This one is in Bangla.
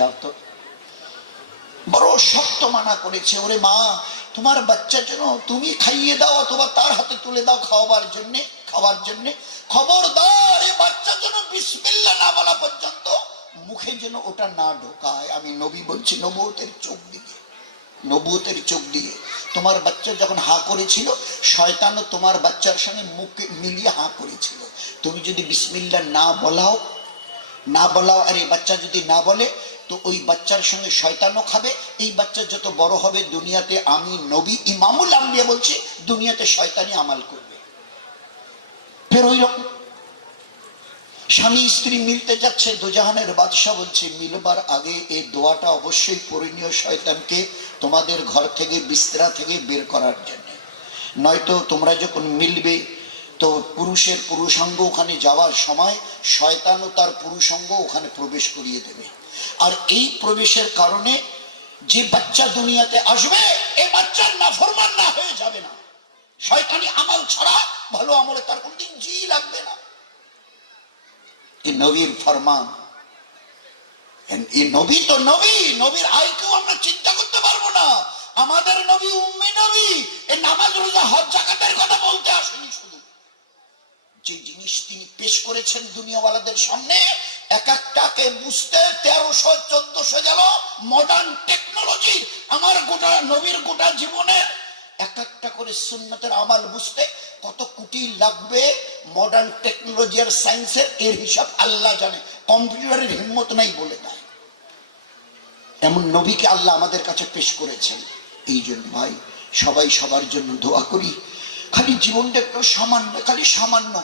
দাও তো। বড় শক্ত মানা করেছে, ওরে মা তোমার বাচ্চা যেন তুমি খাইয়ে দাও অথবা তার হাতে তুলে দাও খাওয়ার জন্য, খবরদার এ বাচ্চা যেন বিসমিল্লাহ না বলা পর্যন্ত মুখে যেন ওটা না ঢোকায়। আমি নবী বলছি নবুয়তের চোখ দিয়ে তোমার বাচ্চা যখন হা করেছিল, শয়তানও তোমার বাচ্চার সঙ্গে মুখে মিলিয়ে হা করেছিল। তুমি যদি বিসমিল্লাহ না বলাও আর এই বাচ্চা যদি না বলে, তো ওই বাচ্চার সঙ্গে শয়তানও খাবে। এই বাচ্চা যত বড় হবে দুনিয়াতে, আমি নবী ইমামুল আম্বিয়া বলছি, দুনিয়াতে শয়তানি আমাল করবে। ফের ওই রকম স্বামী স্ত্রী মিলতে যাচ্ছে, দুজাহানের বাদশা বলছে মিলবার আগে এই দোয়াটা অবশ্যই পড়ে নিও শয়তানকে তোমাদের ঘর থেকে বিস্তরা থেকে বের করার জন্য, নয়তো তোমরা যখন মিলবে তো পুরুষের পুরুষাঙ্গ ওখানে যাওয়ার সময় শয়তানও তার পুরুষাঙ্গ ওখানে প্রবেশ করিয়ে দেবে। আর এই প্রবেশের কারণে যে বাচ্চা দুনিয়াতে আসবে, এই বাচ্চার নাফরমান না হয়ে যাবে না। শয়তানি আমাল ছাড়া ভালো আমলে তার কোনদিন জি লাগবে না। এই নবীর ফরমান, এই নবী তো নবীর আয়কেও আমরা চিন্তা করতে পারবো না। আমাদের নবী উম্মি নবী, এই নামাজ রোজা হজ যাকাতের কথা বলতে আসেনি, শুধু যে জিনিস তিনি পেশ করেছেন দুনিয়াওয়ালাদের সামনে, এক একটাকে বুঝতে 1300-1400 গেল মডার্ন টেকনোলজি। আমার গোটা নবীর গোটা জীবনের এক একটা করে সুন্নতের আমাল বুঝতে কত কোটি লাগবে মডার্ন টেকনোলজি আর সায়েন্সের, এর হিসাব আল্লাহ জানে। কম্পিউটারের হিম্মত নাই বলে দেয়। এমন নবীকে আল্লাহ আমাদের কাছে পেশ করেছেন। এই জন্য ভাই সবাই সবার জন্য দোয়া করি। খালি জীবনটা একটু সামান্য